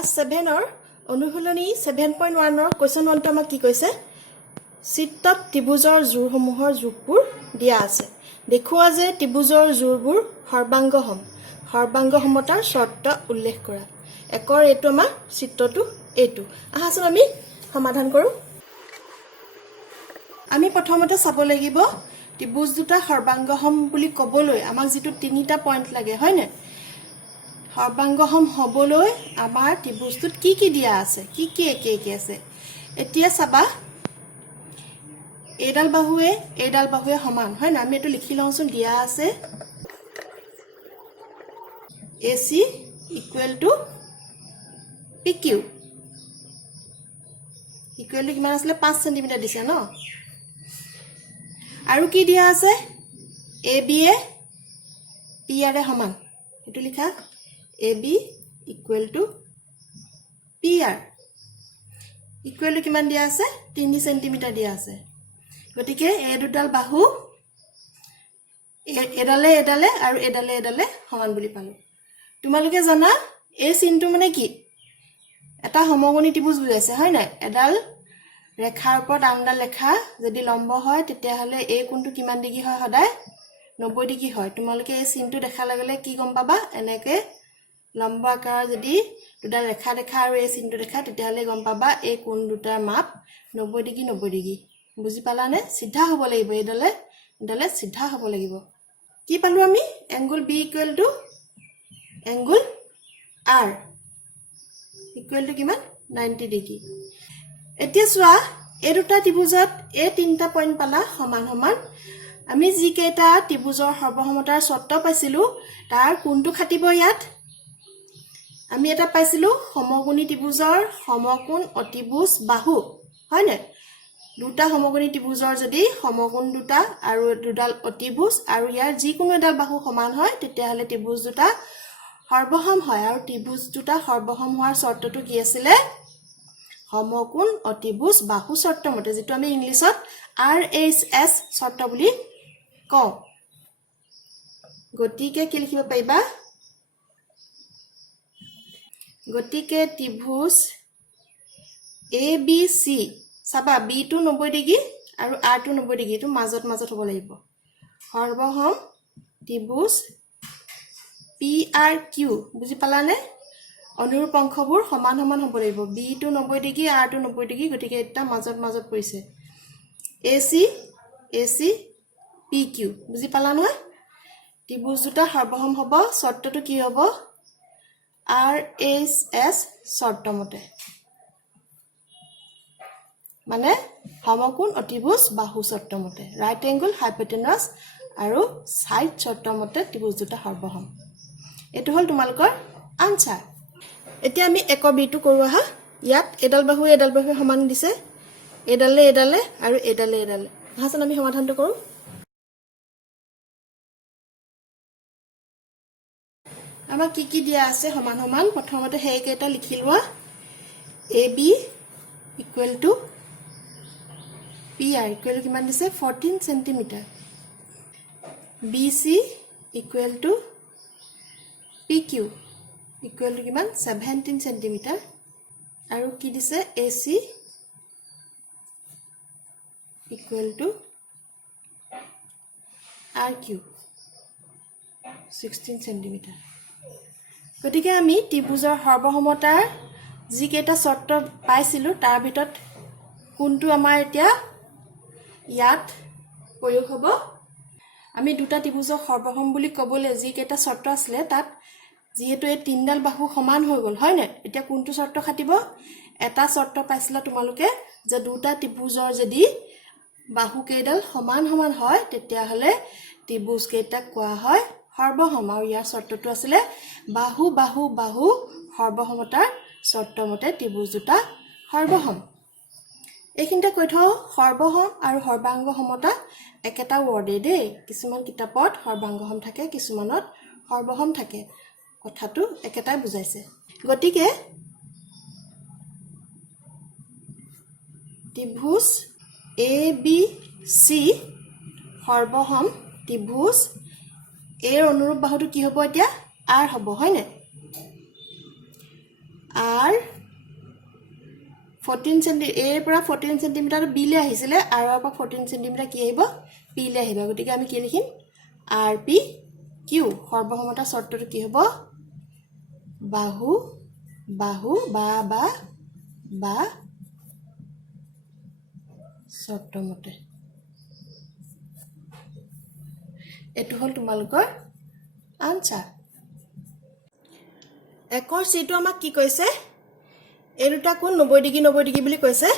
Class 7 or অনুশীলনী 7.1 or question 1 আমাক কি কৈছে চিত্ৰত ত্ৰিভুজৰ জোৰসমূহৰ যোগবোৰ দিয়া আছে দেখুৱা যে ত্ৰিভুজৰ জোৰবোৰ সৰ্বাংগ সমতাৰ শৰ্ত উল্লেখ কৰা একৰ এটো আমাৰ চিত্ৰটো এটো আহাচোন আমি সমাধান কৰো আমি প্ৰথমতে চাব লাগিব ত্ৰিভুজ দুটা সৰ্বাংগসম বুলি কবলৈ আমাক যেটো তিনিটা পইণ্ট লাগে হয় নে সৰ্বাংগসম হবলৈ আমাৰ ত্ৰিভুজটোত কি দিয়া আছে কি একে আছে এতিয়া চাবা এডাল বাহুৱে সমান হয় না আমি এটো লিখি লওঁচোন দিয়া আছে AC equal to PQ equal to কিমান আসলে 5 cm দিছে ন আৰু কি দিয়া আছে AB এ PR এ সমান এটো লিখা AB equal to PR equal to কিমান দিয়া আছে 3 cm দিয়া আছে গতিকে এই দুটাল বাহু এডালে আৰু এডালে সমান বুলি পালো তোমালোকে জানা এই চিনটো মানে কি এটা সমকোণী ত্ৰিভুজ বুজাইছে হয় না এডাল ৰেখাৰ ওপৰত আনডাল ৰেখা যদি লম্ব হয় তেতিয়া হলে এই কোণটো কিমান ডিগ্ৰী হয় সদায় 90 ডিগ্ৰী হয় তোমালোকে এই চিনটো দেখা লাগলে কি গম পাবা এনেকে লম্ব আকাৰ যদি দুডাল ৰেখা দেখা আৰু এই চিনটো দেখা তেতিয়া হলে গম পাবা এই কোণ দুটাৰ মাপ 90 ডিগ্ৰী বুজি পালানে সিধা হ'ব লাগিব এডালে সিধা হ'ব লাগিব কি পালো আমি angle B equal to angle R equal to কিমান 90 ডিগ্ৰী এতিয়া চোৱা এই দুটা ত্ৰিভুজত এই তিনটা পইণ্ট পালা সমান আমি যি কেইটা ত্ৰিভুজৰ সৰ্বসমতাৰ শৰ্ত পাইছিলো তাৰ কোনটো খাটিব ইয়াত আমি এটা পাইছিলো সমকোণী ত্ৰিভুজৰ সমকোণ অতিভুজ বাহু হয় নে দুটা সমকোণী ত্ৰিভুজৰ যদি সমকোণ দুটা আৰু দুডাল অতিভুজ আৰু ইয়াৰ যিকোনো এডাল বাহু সমান হয় তেতিয়া হলে ত্ৰিভুজ দুটা সৰ্বসম হয় আৰু ত্ৰিভুজ দুটা সৰ্বসম হোৱাৰ শৰ্তটো কি আছিল সমকোণ অতিভুজ বাহু শৰ্ত মতে যেটো আমি ইংলিছত RHS শৰ্ত বুলি কওঁ গতিকে কি লিখিব পাৰিবা গতিকে ত্ৰিভুজ ABC Saba B to 90 degree আৰু R to 90 ডিগ্ৰী তো মাজত হ'ব লাগিব সৰ্বসম ত্ৰিভুজ PRQ বুজি পালানে অনুৰূপ অংশবোৰ সমান হ'ব লাগিব B to 90 degree R to 90 degree গতিকে এটা মাজত পৰিছে AC PQ বুজি পালা নহয় ত্ৰিভুজ দুটা সৰ্বসম হ'ব শৰ্তটো কি হ'ব RHS শৰ্ত মতে মানে সমকোণ অতিভুজ বাহু শৰ্ত মতে ৰাইট এংগল হাইপোটেনাস আৰু সাইড শৰ্ত মতে ত্ৰিভুজ দুটা সৰ্বসম এটো হল তোমালোকৰ আনসাৰ এতিয়া আমি এক বিটো কৰো আহা ইয়াত এডাল বাহুৱে সমান দিছে এডালে আৰু এডালে হাসন আমি সমাধানটো কৰো আমাৰ কি দিয়া আছে সমান প্ৰথমতে হেই কেইটা লিখি লোৱা AB equal to PR equal to কিমান দিছে 14 cm BC equal to PQ equal to কিমান 17 cm আৰু কি দিছে AC equal to RQ 16 cm গতিকে আমি ত্ৰিভুজৰ সৰ্বসমতাৰ যি কেইটা শৰ্ত পাইছিলো তাৰ ভিতৰত কোনটো আমাৰ এতিয়া ইয়াত প্ৰয়োগ হ'ব আমি দুটা ত্ৰিভুজৰ সৰ্বসম বুলি ক'বলৈ যি কেইটা শৰ্ত আছিল তাত যেহেতু এই তিনডাল বাহু সমান হৈ গল হয় নে এতিয়া কোনটো শৰ্ত খাটিব এটা শৰ্ত পাইছিলা তোমালোকে যে দুটা ত্ৰিভুজৰ যদি বাহু কেইডাল সমান হয় তেতিয়া হলে ত্ৰিভুজ কেইটা কোৱা হয় সৰ্বসম আৰু ইয়াৰ শৰ্তটো আছিল বাহু সৰ্বসমতাৰ শৰ্ত মতে ত্ৰিভুজ দুটা সৰ্বসম এইখিনিতে কৈ থওঁ সৰ্বসম আৰু সৰ্বাংগ সমতা একেটা ওয়াৰ্ডে দেই কিছুমান কিতাপত সৰ্বাংগসম থাকে কিছুমানত সৰ্বসম থাকে কথাটো একেটাই বুজাইছে গতিকে ত্ৰিভুজ ABC সৰ্বসম ত্ৰিভুজ এৰ অনুৰূপ বাহুটো কি হ'ব এতিয়া R হ'ব হয় নে R 14 cm A পৰা 14 cm B লে আহিছিলে R পৰা 14 cm কি আহিব P লে আহিব গতিকে আমি কি লিখিম RP Q সৰ্বসমতা শৰ্তটো কি হ'ব বাহু বাহু বা শৰ্তমতে এটো হল তোমালোকৰ আনসাৰ একৰ সিটো আমাক কি কৈছে এই দুটা কোণ 90 ডিগ্ৰী বুলি কৈছে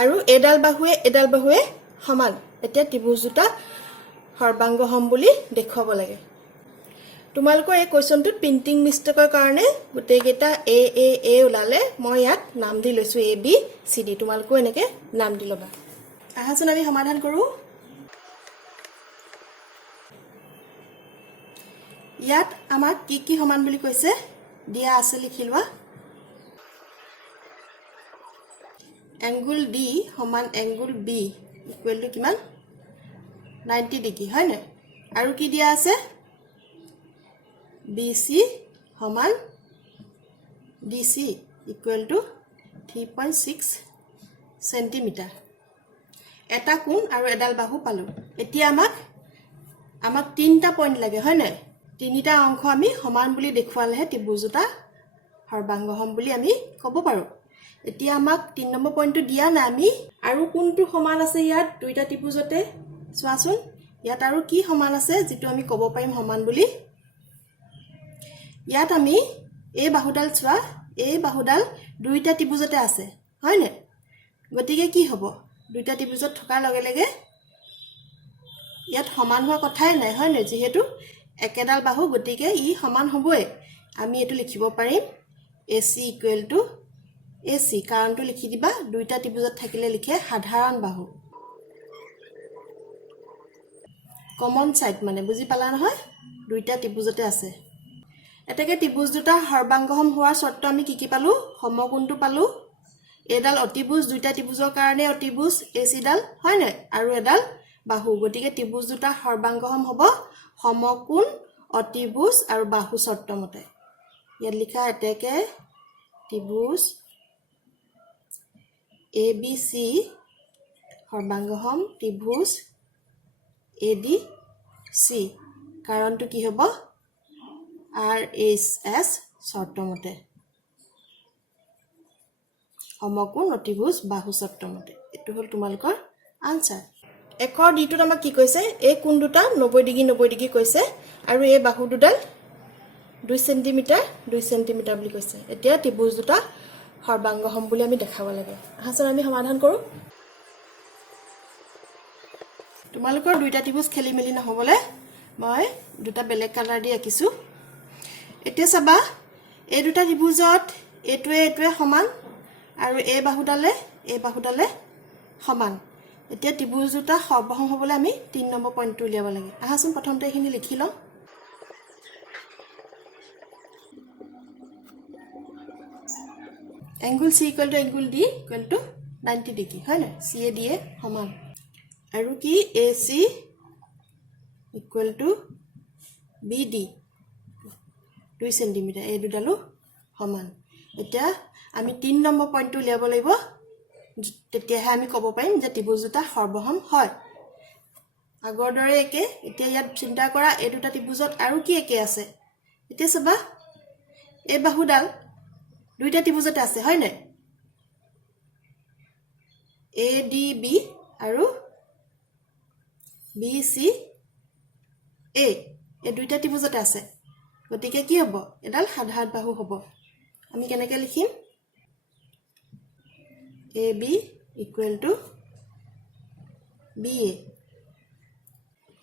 আৰু এডাল বাহুৱে সমান এতিয়া ত্ৰিভুজ দুটা সৰ্বাংগসম বুলি দেখুৱাব লাগে তোমালোকৰ এই কোৱেশ্চনটোত প্ৰিন্টিং মিষ্টেকৰ কাৰণে গুটেকেটা এ ওলালে মই ইয়াত নাম দি লৈছো এ বি সি ডি তোমালোকো এনেকে নাম দি লবা আহাচোন আমি সমাধান কৰো ইয়াত আমাক কি সমান বুলি কৈছে দিয়া আছে লিখি লোৱা angle D সমান angle B equal to কিমান 90 ডিগ্ৰী হয় না আৰু কি দিয়া আছে BC সমান DC equal to 3.6 সেন্টিমিটাৰ এটা কোণ আৰু এডাল বাহু পালো এতিয়া আমাক তিনটা পইণ্ট লাগে হয় না তিনিটা অংশ আমি সমান বুলি দেখুৱালেহে ত্ৰিভুজ দুটা সৰ্বাংগসম বুলি আমি ক'ব পাৰো এতিয়া আমাক 3 নম্বৰ পইণ্টটো দিয়া না আমি আৰু কোনটো সমান আছে ইয়াত দুইটা ত্ৰিভুজতে চোৱাচোন ইয়াত আৰু কি সমান আছে যেটো আমি ক'ব পাৰিম সমান বুলি ইয়াত আমি এই বাহুডাল চোৱা এই বাহুডাল দুইটা ত্ৰিভুজতে আছে হয় না গতিকে কি হ'ব দুইটা ত্ৰিভুজত থকাৰ লগে লগে ইয়াত সমান হোৱা কথাই নাই হয় না যেহেতু একেডাল বাহু গতিকে ই সমান হ'বই আমি এটো লিখিব পাৰিম AC equal to AC কাৰণটো লিখি দিবা দুইটা ত্ৰিভুজত থাকিলে লিখে সাধাৰণ বাহু কমন সাইড মানে বুজি পালা নহয় দুইটা ত্ৰিভুজতে আছে এটাকে ত্ৰিভুজ দুটা সৰ্বাংগসম হোৱাৰ শৰ্ত আমি কি পালো সমকোণটো পালো এডাল অতিভুজ দুইটা ত্ৰিভুজৰ কাৰণে অতিভুজ AC ডাল হয় না আৰু এডাল বাহু গতিকে ত্ৰিভুজ দুটা সৰ্বাংগসম হ'ব সমকোণ অতিভুজ আৰু বাহু শৰ্তমতে ইয়াত লিখা এটাকে ত্ৰিভুজ ABC সৰ্বাংগসম ত্ৰিভুজ ADC কাৰণটো কি হ'ব RHS শৰ্তমতে সমকোণ অতিভুজ বাহু শৰ্তমতে এটো হল তোমালোকৰ আনসাৰ একৰ ডিটোত আমাক কি কৈছে এই কোণ দুটা 90 ডিগ্ৰী কৈছে আৰু এই বাহু দুডাল 2 সেন্টিমিটাৰ বুলি কৈছে এতিয়া ত্ৰিভুজ দুটা সৰ্বাংগসম বুলি আমি দেখাব লাগে আহাচোন আমি সমাধান কৰো তোমালোকৰ দুইটা ত্ৰিভুজ খেলি মেলি নহবলে মই দুটা বেলেগ কালাৰ দি আকিছো এতিয়া চাবা এই দুটা ত্ৰিভুজত এটোৱে সমান আৰু এই বাহুডালে সমান এতিয়া ত্ৰিভুজ দুটা সৰ্বসম হ'বলৈ আমি 3 নম্বৰ পইণ্টটো উলিয়াব লাগে আহাচোন প্ৰথমতে এখিনি লিখি লওঁ angle C equal to angle D equal to 90 degree হয় না C A D A সমান আৰু কি AC equal to BD 2 centimetre এই দুডালো সমান এতিয়া আমি 3 নম্বৰ পইণ্টটো উলিয়াব লাগিব তেতিয়াহে আমি ক'ব পাৰিম যে ত্ৰিভুজ দুটা সৰ্বসম হয় আগৰ দৰে একে এতিয়া ইয়াত চিন্তা কৰা এই দুটা ত্ৰিভুজত আৰু কি একে আছে এতিয়া চাবা এই বাহুডাল দুইটা ত্ৰিভুজতে আছে হয় না ADB আৰু BCA এই দুইটা ত্ৰিভুজতে আছে গতিকে কি হ'ব এডাল সাধাৰণ বাহু হ'ব আমি কেনেকৈ লিখিম AB equal to BA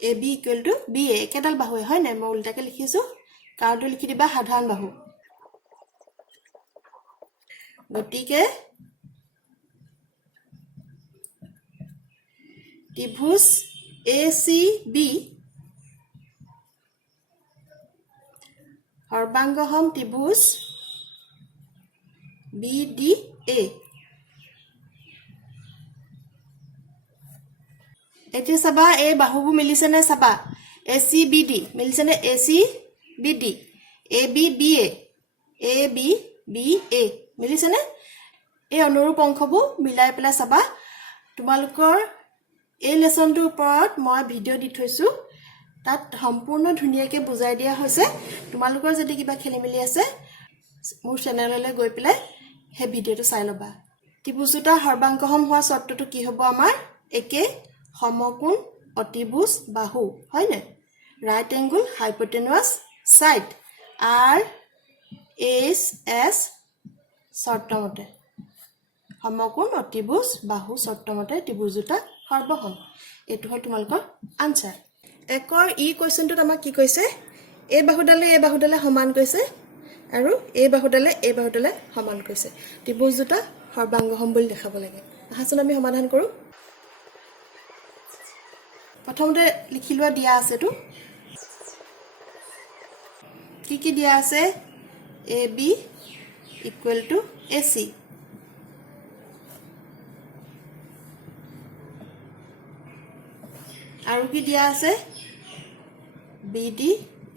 AB equal to BA একেডাল বাহু হয় না মই উল্টাকে লিখিছো কাৰণটো লিখি দিবা সাধাৰণ বাহু গতিকে ত্ৰিভুজ ACB সৰ্বাংগসম ত্ৰিভুজ BDA এতিয়া চাবা এই বাহুবোৰ মিলিছে নে চাবা ACBD মিলিছে নে ACBD ABBA AB BA মিলিছেনে এই অনুৰূপ অংশবোৰ মিলাই পেলাই চাবা তোমালোকৰ এই লেসনটোৰ ওপৰত মই ভিডিঅ' দি থৈছো তাত সম্পূৰ্ণ ধুনীয়াকৈ বুজাই দিয়া হৈছে তোমালোকৰ যদি কিবা খেলিমেলি আছে মোৰ চেনেললৈ গৈ পেলাই সেই ভিডিঅ'টো চাই ল'বা ত্ৰিভুজ দুটাৰ সৰ্বাংগসম হোৱা চৰ্তটো কি হ'ব আমাৰ একে সমকোণ অতিভুজ বাহু হয় নে right angle hypotenuse side RHS চৰ্তমতে সমকোণ অতিভুজ বাহু চৰ্তমতে ত্ৰিভুজ দুটা সৰ্বসম এটো হ'ল তোমালোকৰ আনসাৰ একৰ ই কোৱেশ্চনটোত আমাক কি কৈছে এই বাহুডালে সমান কৈছে আৰু এই বাহুডালে সমান কৈছে ত্ৰিভুজ দুটা সৰ্বাংগসম বুলি দেখাব লাগে আহাচোন আমি সমাধান কৰো প্ৰথমতে লিখি লোৱা দিয়া আছেটো কি দিয়া আছে AB equal to AC আৰু কি দিয়া আছে BD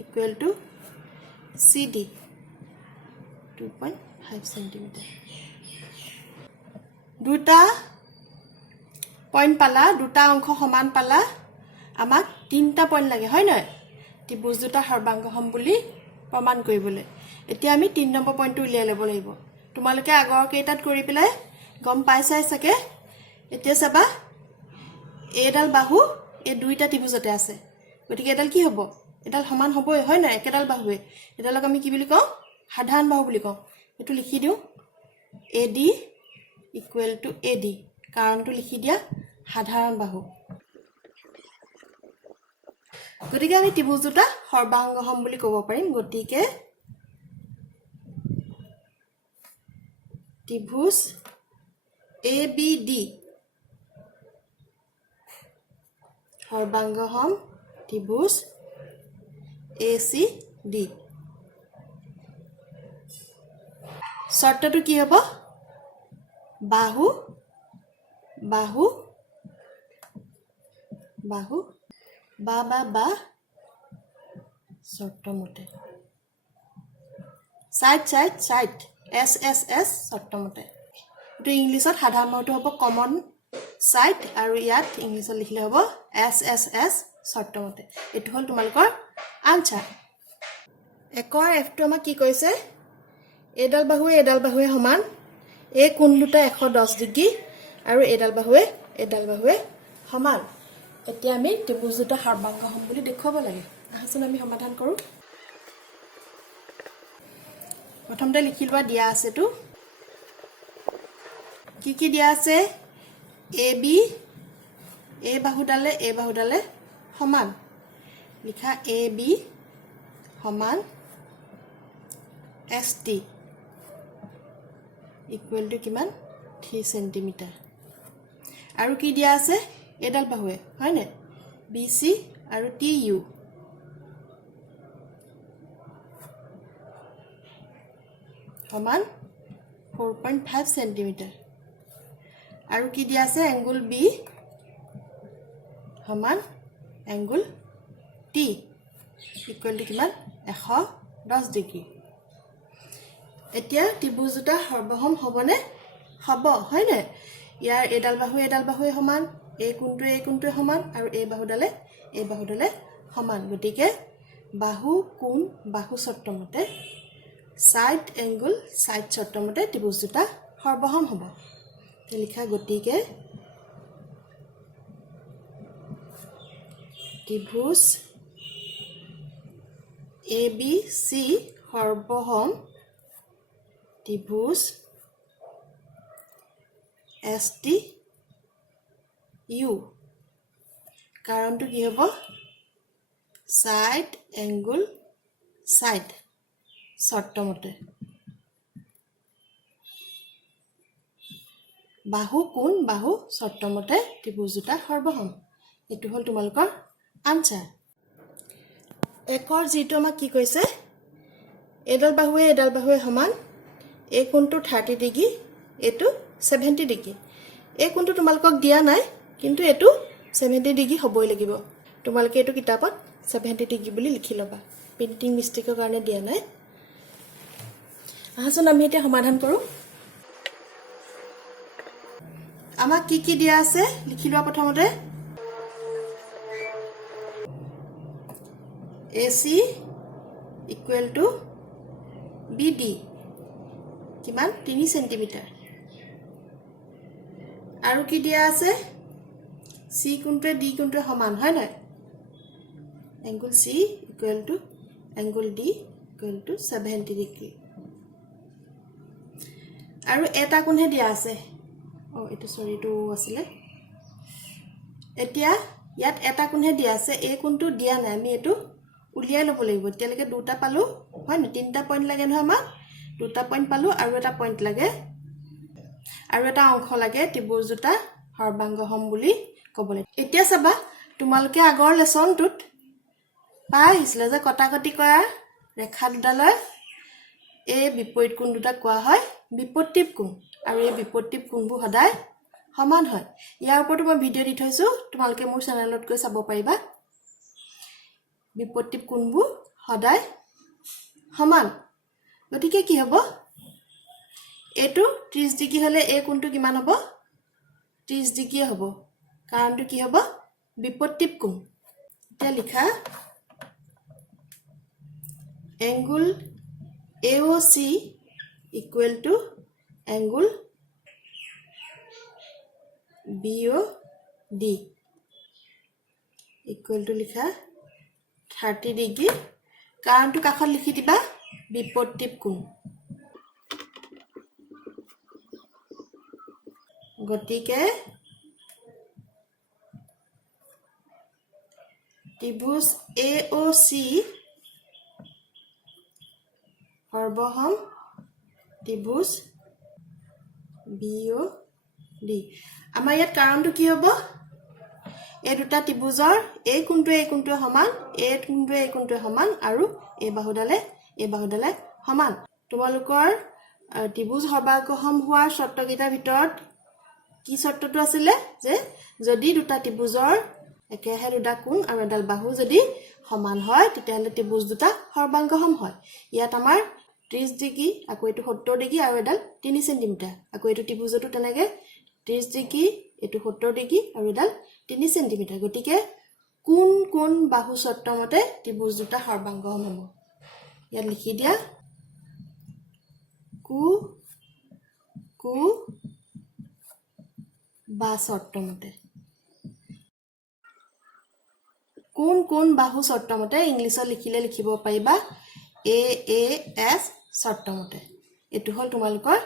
equal to CD 2.5 cm দুটা পইণ্ট পালা দুটা অংশ সমান পালা আমাক তিনটা পইণ্ট লাগে হয় নহয় ত্ৰিভুজ দুটা সৰ্বাংগসম বুলি প্ৰমাণ কৰিবলৈ এতিয়া আমি 3 নম্বৰ পইণ্টটো উলিয়াই ল'ব লাগিব তোমালোকে আগৰ কেইটাত কৰি পেলাই গম পাইছাই চাগে এতিয়া চাবা এডাল বাহু এই দুইটা ত্ৰিভুজতে আছে গতিকে এডাল কি হ'ব এডাল সমান হ'বই হয় না একেডাল বাহুৱে এডালক আমি কি বুলি কওঁ সাধাৰণ বাহু বুলি কওঁ এটো লিখি দিও AD equal to AD কাৰণটো লিখি দিয়া সাধাৰণ বাহু গতিকে আমি ত্ৰিভুজ দুটা সৰ্বাংগসম বুলি ক'ব পাৰিম গতিকে ত্ৰিভুজ ABD সৰ্বাংগসম ত্ৰিভুজ ACD শৰ্তটো কি হ'ব বাহু বাহু বাহু বা শৰ্তমতে সাইড SSS শৰ্তমতে এটো ইংলিছত সাধাৰণ বাহুটো হ'ব কমন সাইড আৰু ইয়াত ইংলিছত লিখিলে হ'ব SSS শৰ্তমতে এটো হ'ল তোমালোকৰ আনসাৰ একৰ F টো আমাক কি কৈছে এডাল বাহুৱে সমান এই কোণ দুটা 110 ডিগ্ৰী আৰু এডাল বাহুৱে সমান এতিয়া আমি ত্ৰিভুজ দুটা সৰ্বাংগসম বুলি দেখুৱাব লাগে আহাচোন আমি সমাধান কৰো প্ৰথমতে লিখি লোৱা দিয়া আছেটো কি দিয়া আছে AB এই বাহুডালে সমান লিখা AB সমান ST equal to কিমান 3 cm আৰু কি দিয়া আছে এডাল বাহুৱে হয় নে BC আৰু TU সমান 4.5 cm আৰু কি দিয়া আছে এংগল B সমান এংগল T equal to কিমান 110 ডিগ্ৰী এতিয়া ত্ৰিভুজ দুটা সৰ্বসম হ'বনে হ'ব হয় নে ইয়াৰ এডাল বাহুৱে সমান এই কোণটোৱে সমান আৰু এই বাহুডালে সমান গতিকে বাহু কোণ বাহু শৰ্তমতে সাইড এংগল সাইড শৰ্তমতে ত্ৰিভুজ দুটা সৰ্বসম হ'ব লিখা গতিকে ত্ৰিভুজ ABC সৰ্বসম ত্ৰিভুজ STU কাৰণটো কি হ'ব সাইড এংগল সাইড শৰ্তমতে বাহু কোণ বাহু শৰ্তমতে ত্ৰিভুজ দুটা সৰ্বসম এটো হ'ল তোমালোকৰ আনসাৰ একৰ যিটো আমাক কি কৈছে এডাল বাহুৱে সমান এই কোণটো 30 ডিগ্ৰী এটো 70 ডিগ্ৰী এই কোণটো তোমালোকক দিয়া নাই কিন্তু এটো 70 ডিগ্ৰী হ'বই লাগিব তোমালোকে এটো কিতাপত 70 ডিগ্ৰী বুলি লিখি লবা প্ৰিন্টিং মিষ্টেকৰ কাৰণে দিয়া নাই আহাচোন আমি এতিয়া সমাধান কৰোঁ। আমাক কি দিয়া আছে লিখি লোৱা প্ৰথমতে। AC ইকুৱেল টু BD কিমান 3 সেন্টিমিটাৰ। আৰু কি দিয়া আছে C কোণটোৱে D কোণটোৱে সমান হয় নাই। Angle C equal to angle D equal to 70 degree. আৰু এটা কোণহে দিয়া আছে। এইটো সৰি এইটো আছিলে। এতিয়া ইয়াত এটা কোণহে দিয়া আছে, এই কোণটো দিয়া নাই, আমি এইটো উলিয়াই ল'ব লাগিব। এতিয়ালৈকে দুটা পালোঁ হয় নাই, 3টা পইণ্ট লাগে নহয় আমাক। 2টা পইণ্ট পালোঁ আৰু এটা পইণ্ট লাগে, আৰু এটা অংশ লাগে ত্ৰিভুজ দুটা সৰ্বাংগসম বুলি ক'বলৈ। এতিয়া চাবা তোমালোকে আগৰ লেচনটোত পাই আহিছিলে যে কটাকটি কৰা ৰেখা দুটালৈ এই বিপৰীত কোণ দুটা কোৱা হয় বিপত্তিপ কোণ, আৰু এই বিপত্তিপ কোণবোৰ সদায় সমান হয়। ইয়াৰ ওপৰতো মই ভিডিঅ' দি থৈছোঁ, তোমালোকে মোৰ চেনেলত গৈ চাব পাৰিবা। বিপত্তিপ কোণবোৰ সদায় সমান। গতিকে কি হ'ব, এইটো 30 ডিগ্ৰী হ'লে এই কোণটো কিমান হ'ব 30 ডিগ্ৰী হ'ব, কাৰণটো কি হ'ব বিপত্তিপ কোণ। এতিয়া লিখা angle AOC equal to angle BOD equal to লিখা 30 ডিগ্ৰী, কাৰণটো কাষত লিখি দিবা বিপত্তিপ কোণ। গতিকে ত্ৰিভুজ AOC সৰ্বসম ত্ৰিভুজ BOD। আমাৰ ইয়াত কাৰণটো কি হ'ব, এই দুটা ত্ৰিভুজৰ এই কোণটোৱে সমান, এই কোণটোৱে সমান, আৰু এই বাহুডালে সমান। তোমালোকৰ ত্ৰিভুজ সৰ্বাংগসম হোৱাৰ চৰ্তকেইটাৰ ভিতৰত কি চৰ্তটো আছিলে যে যদি দুটা ত্ৰিভুজৰ একেৰাহে দুটা কোণ আৰু এডাল বাহু যদি সমান হয় তেতিয়াহ'লে ত্ৰিভুজ দুটা সৰ্বাংগসম হয়। ইয়াত আমাৰ 30 ডিগ্ৰী, আকৌ এইটো 70 ডিগ্ৰী, আৰু এডাল 3 সেন্টিমিটাৰ। আকৌ এইটো ত্ৰিভুজতো তেনেকৈ 30 ডিগ্ৰী, এইটো 70 ডিগ্ৰী, আৰু এডাল 3 সেন্টিমিটাৰ। গতিকে কোন বাহু চৰ্ত মতে ত্ৰিভুজ দুটা সৰ্বাংগসম হ'ব। ইয়াত লিখি দিয়া কু বা চৰ্ত মতে। কোন বাহু চৰ্ত মতে ইংলিছত লিখিলে লিখিব পাৰিবা AAS চৰ্ত মতে। এইটো হ'ল তোমালোকৰ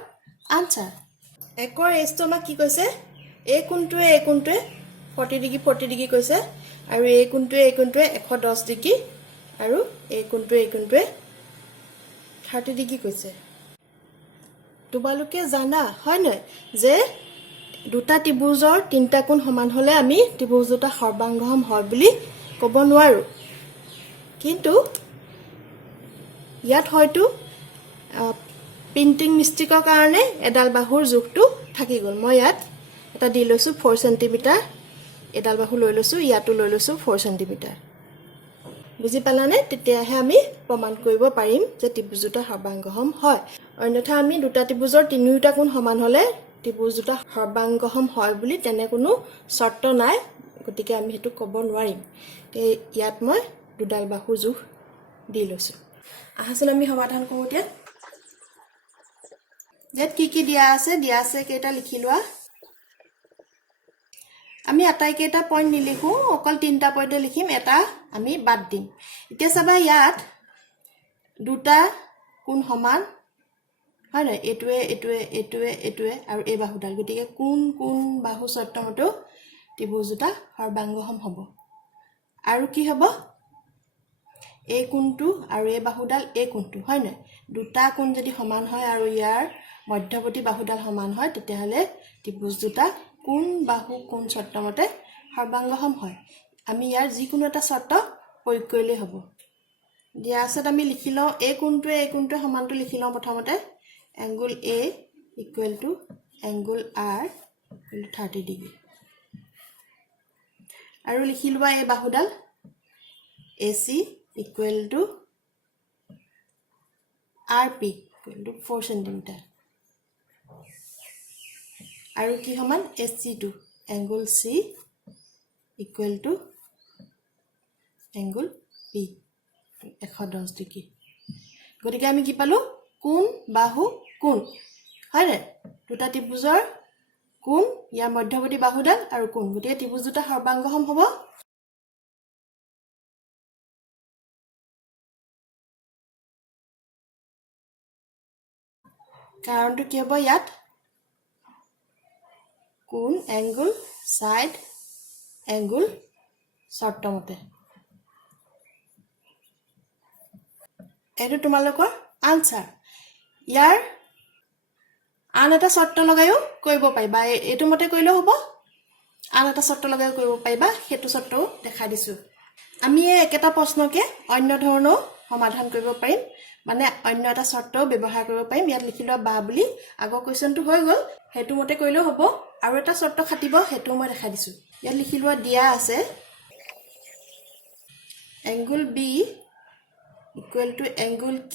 আনচাৰ। একৰ এজটো আমাক কি কৈছে, এই কোণটোৱে 40 ডিগ্ৰী কৈছে, আৰু এই কোণটোৱে 110 ডিগ্ৰী, আৰু এই কোণটোৱে 30 ডিগ্ৰী কৈছে। তোমালোকে জানা হয় নহয় যে দুটা ত্ৰিভুজৰ 3টা কোণ সমান হ'লে আমি ত্ৰিভুজ দুটা সৰ্বাংগসম হয় বুলি ক'ব নোৱাৰোঁ। কিন্তু ইয়াত হয়তো প্ৰিণ্টিং মিষ্টেকৰ কাৰণে এডাল বাহুৰ জোখটো থাকি গ'ল। মই ইয়াত এটা দি লৈছোঁ 4 সেন্টিমিটাৰ, এডাল বাহু লৈ লৈছোঁ, ইয়াতো লৈ লৈছোঁ 4 সেন্টিমিটাৰ। বুজি পালানে? তেতিয়াহে আমি প্ৰমাণ কৰিব পাৰিম যে ত্ৰিভুজ দুটা সৰ্বাংগসম হয়। অন্যথা আমি দুটা ত্ৰিভুজৰ 3টা কোণ সমান হ'লে ত্ৰিভুজ দুটা সৰ্বাংগসম হয় বুলি তেনে কোনো চৰ্ত নাই, গতিকে আমি সেইটো ক'ব নোৱাৰিম। ইয়াত মই দুডাল বাহুৰ জোখ দি লৈছোঁ। আহাচোন আমি সমাধান কৰোঁ এতিয়া। ইয়াত কি দিয়া আছে কেইটা লিখি লোৱা। আমি আটাইকেইটা পইণ্ট নিলিখোঁ, অকল 3টা পইণ্টে লিখিম, এটা আমি বাদ দিম। এতিয়া চাবা ইয়াত দুটা কোণ সমান হয় নাই, এইটোৱে আৰু এই বাহুডাল। গতিকে কোন বাহু চৰ্ত মতেও ত্ৰিভুজ দুটা সৰ্বাংগসম হ'ব। আৰু কি হ'ব, এই কোণটো আৰু এই বাহুডাল এই কোণটো হয় নাই, দুটা কোণ যদি সমান হয় আৰু ইয়াৰ মধ্যৱৰ্তী বাহুডাল সমান হয় তেতিয়াহ'লে ত্ৰিভুজ দুটা কোণ চৰ্ত মতে সৰ্বাংগসম হয়। আমি ইয়াৰ যিকোনো এটা চৰ্ত প্ৰয়োগ কৰিলেই হ'ব। দিয়া আছে আমি লিখি লওঁ, এই কোণটোৱে সমানটো লিখি লওঁ প্ৰথমতে। Angle A equal to angle R equal to 30 degree. আৰু লিখি লোৱা এই বাহুডাল AC equal to RP = 4 cm আৰু কি সমান AC2 angle C = angle P 110 degree গতিকে আমি কি পালো কোণ বাহু কোণ হয় নে দুটা ত্ৰিভুজৰ কোণ ইয়াৰ মধ্যবৰ্তী বাহুডাল আৰু কোণ গতিকে ত্ৰিভুজ দুটা সৰ্বাংগসম হ'ব কাৰণটো কি হ'ব ইয়াত কোণ angle side angle শৰ্তমতে এটো তোমালোকৰ আনসাৰ ইয়াৰ আন এটা শৰ্ত লগায়ও কৰিব পাৰিবা এটো মতে কৰিলেও হ'ব আন এটা শৰ্ত লগায়ও কৰিব পাৰিবা হেতু শৰ্তও দেখা দিছো আমি এই একেটা প্ৰশ্নকে অন্য ধৰণেও সমাধান কৰিব পাৰিম মানে অন্য এটা শৰ্তও ব্যৱহাৰ কৰিব পাৰিম ইয়াত লিখিলোৱা বা বুলি আগৰ কোৱেশ্চনটো হৈ গল হেতু মতে কৰিলেও হ'ব আৰু এটা শৰ্ত খাটিব হেতু মই দেখা দিছো ইয়াত লিখিলোৱা দিয়া আছে angle B = angle Q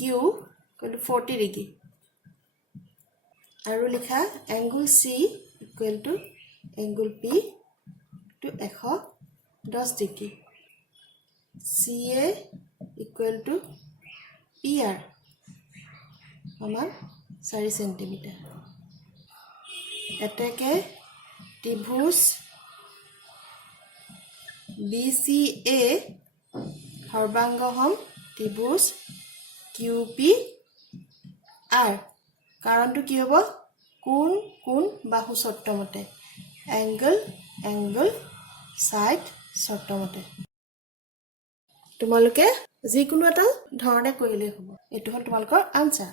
= 40 degree আৰু লিখা angle C = angle P = 110 degree CA = PR সমান 4 cm এতেকে ত্ৰিভুজ BCA সৰ্বাংগসম ত্ৰিভুজ QPR কাৰণটো কি হ'ব কোণ কোণ বাহু শৰ্তমতে angle side শৰ্তমতে তোমালোকে যিকোনো এটা ধৰণে কৰিলে হ'ব এটো হল তোমালোকৰ আনসাৰ